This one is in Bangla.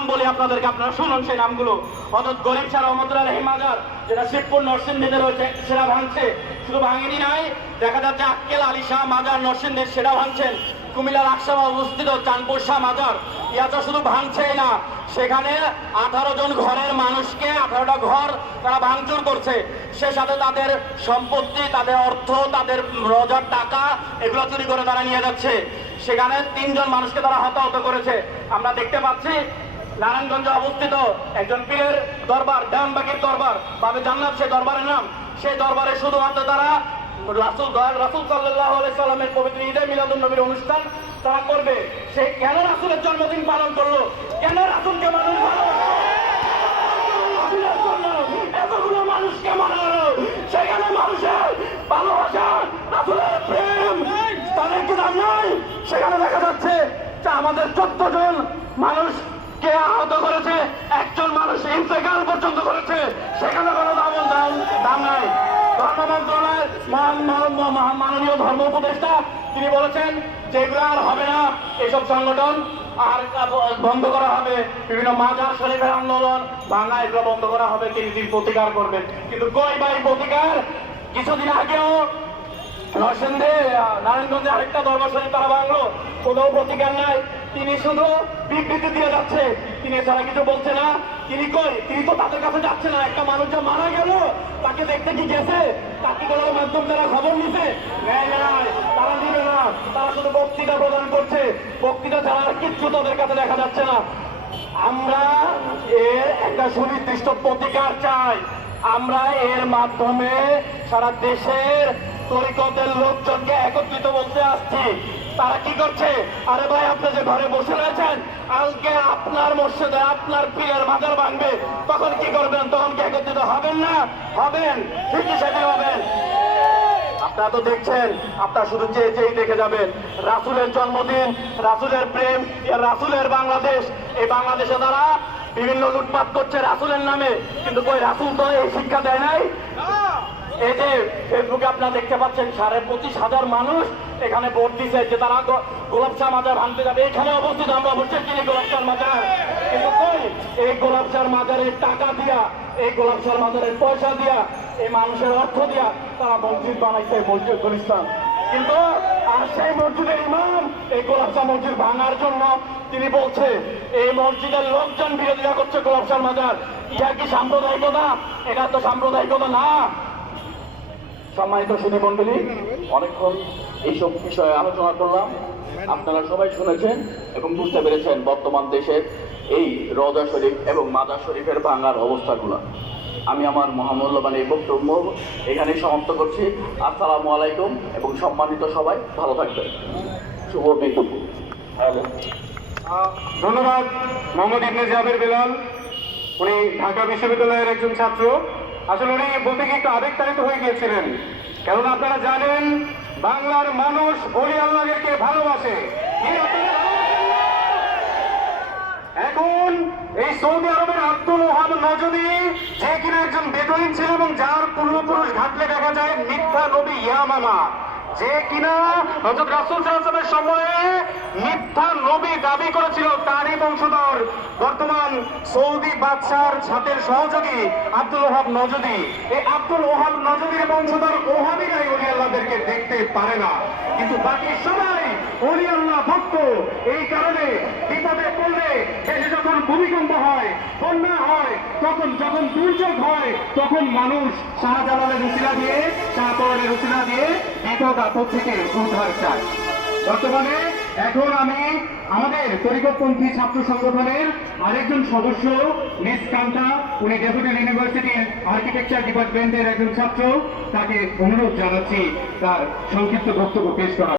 নাম বলি আপনাদেরকে আপনারা শুনুন সেই নামগুলো। অর্থাৎ গরিব ছাড়া রহিম মাজার যেটা শিবপুর নরসিংদীতে রয়েছে, সেটা ভাঙছে। শুধু ভাঙেনি নাই, দেখা যাচ্ছে আক্কেল আলী শাহ মাজার নরসিংদীর সেটা ভাঙছেন। কুমিল্লার আকসামে অবস্থিত চাঁদপুর শাহ মাজার ইয়াটা শুধু ভাঙছেই না, সেখানে আঠারো জন ঘরের মানুষকে, আঠারোটা ঘর তারা ভাঙচুর করছে। সে সাথে তাদের সম্পত্তি, তাদের অর্থ, তাদের রজার টাকা, এগুলো চুরি করে তারা নিয়ে যাচ্ছে। সেখানে তিনজন মানুষকে তারা হতাহত করেছে। আমরা দেখতে পাচ্ছি নারায়ণগঞ্জে অবস্থিত একজন পীরের দরবার দেওয়ানবাগির দরবার, বাবে জান্নাত সে দরবারের নাম। সেই দরবারে শুধুমাত্র তারা রাসুল রাসুল সাল্লাহ সাল্লামের পবিত্র ঈদে মিলাদুল নবীর অনুষ্ঠান তারা করবে। সে কেন রাসুলের জন্মদিন পালন করল? কেন রাসুলকে মানুষ এতগুলো মানুষকে মানালো। সেখানে মানুষের ভালোবাসা, রাসুলের প্রেম, তাদের দাম নাই। সেখানে দেখা যাচ্ছে যে আমাদের চোদ্দ জন মানুষ কে আহত করেছে? একজন মানুষ ইন্তেকাল পর্যন্ত করেছে। সেখানে কোনো দাম দাম দাম নাই। মাননীয় ধর্ম উপদেষ্টা, তিনি বলেছেন যে এগুলো আর হবে না। এইসব সংগঠন আর বন্ধ করা হবে। বিভিন্ন মাজার শরীফের আন্দোলন ভাঙা, এগুলো বন্ধ করা হবে। তিনি তিনি প্রতিকার করবেন। কিন্তু কই ভাই প্রতিকার? কিছুদিন আগেও নরসিংদে নারায়ণগঞ্জে আরেকটা দরবার শরীফ তারা ভাঙলো। কোথাও প্রতিকার নাই। তিনি শুধু বিবৃতি দিয়ে যাচ্ছে। তিনি এছাড়া কিছু বলছে না। তিনি কই? তিনি তো তাদের কাছে যাচ্ছে না। একটা মানুষ যে মারা গেল, তাকে দেখতে কি গেছে? তাকে কোনো মাধ্যম তারা খবর নিছে? তারা নিবে না। তারা শুধু বক্তৃতা প্রদান করছে। বক্তৃতা ছাড়া কিচ্ছু তাদের কাছে দেখা যাচ্ছে না। আমরা এর একটা সুনির্দিষ্ট প্রতিকার চাই। আমরা এর মাধ্যমে সারা দেশের তরিকতের লোকজনকে একত্রিত বলতে আসছি। তারা কি করছে? আরে ভাই, আপনি যে ঘরে বসে রয়েছেন আজকে আপনার মসজিদে আপনার পীরের মাজার ভাঙবে। তখন কি করবেন? তখন কি একত্রিত হবেন না? হবেন। ঠিকই সেটি হবেন। আপনারা তো দেখছেন, আপনারা শুধু চেয়ে চেয়ে দেখে যাবেন। রাসুলের জন্মদিন, রাসুলের প্রেম রাসুলের বাংলাদেশ। এই বাংলাদেশে তারা বিভিন্ন লুটপাট করছে রাসুলের নামে। কিন্তু কই, রাসুল তো এই শিক্ষা দেয় নাই? ফেসবুকে আপনারা দেখতে পাচ্ছেন সাড়ে পঁচিশ হাজার মানুষ এখানে ভোট দিছে, যে তারা গো- গোলাপ শাহ মাজার ভাঙতে যাবে। এখানে অবস্থিত আমরা অবশ্যই চিনি গোলাপ শাহ মাজার। কিন্তু এই গোলাপ শাহ মাজারের টাকা দিয়া, এই গোলাপ শাহ মাজারের পয়সা দিয়া, এই মানুষের অর্থ দিয়া তারা মসজিদ বানাইছে, মসজিদ ইসলাম। কিন্তু আর সেই মসজিদের ইমাম এই গোলাপ শাহ মসজিদ ভাঙার জন্য তিনি বলছে, এই মসজিদের লোকজন বিরোধিতা করছে গোলাপ শাহ মাজার। ইহা কি সাম্প্রদায়িকতা? এটা তো সাম্প্রদায়িকতা না। সম্মানিত মন্ডলী অনেকক্ষণ এইসব বিষয়ে আলোচনা করলাম। আপনারা সবাই শুনেছেন এবং বুঝতে পেরেছেন বর্তমান দেশের এই রজা শরীফ এবং মাজার শরীফের ভাঙার অবস্থাগুলো। আমি আমার মহামূল্যবান এই বক্তব্য এখানেই সমাপ্ত করছি। আসসালামু আলাইকুম এবং সম্মানিত সবাই ভালো থাকবেন। শুভ বিদ্যুৎ ধন্যবাদ। মোহাম্মদ ইবনে জাবের বেলাল উনি ঢাকা বিশ্ববিদ্যালয়ের একজন ছাত্র। আসলে উনি বলতে গিয়ে একটু আবেগতাড়িত হয়ে গিয়েছিলেন। কারণ আপনারা জানেন, বাংলার মানুষ অলি আল্লাহকে ভালোবাসে। এখন এই সৌদি আরবের আব্দুল ওহাব নজদি, যে কিনা একজন বেদইন ছিল এবং যার পূর্বপুরুষ ঘাটলে দেখা যায় মিথ্যা নবী ইয়ামামা। যে কিনা হযরত রাসূল সাল্লাল্লাহু সময়ে মিথ্যা নবী দাবি করেছিল বর্তমান সৌদি বাদশার ছাতের সহযোগী আব্দুল ওহাব নজদি। এই আব্দুল ওহাব নজদির বংশধর ওহাবিরাই ওলি আল্লাহদেরকে দেখতে পারে না। কিন্তু বাকি সবাই ওলি আল্লাহ ভক্ত। এই কারণে বিপদে পড়লে দেশে যখন ভূমিকম্প হয়, বন্যা হয়, তখন যখন দুর্যোগ হয়, তখন মানুষ শাহজালালের রুচিলা দিয়ে শাহপরের রুচিলা দিয়ে বিপদ আপদ থেকে উদ্ধার চায়। বর্তমানে এখন আমি আমাদের তরিকপন্থী ছাত্র সংগঠনের আরেকজন সদস্য, মিস কান্তা, উনি ডেপুটি ইউনিভার্সিটির আর্কিটেকচার ডিপার্টমেন্টের একজন ছাত্র, তাকে অনুরোধ জানাচ্ছি তার সংক্ষিপ্ত বক্তব্য পেশ করার।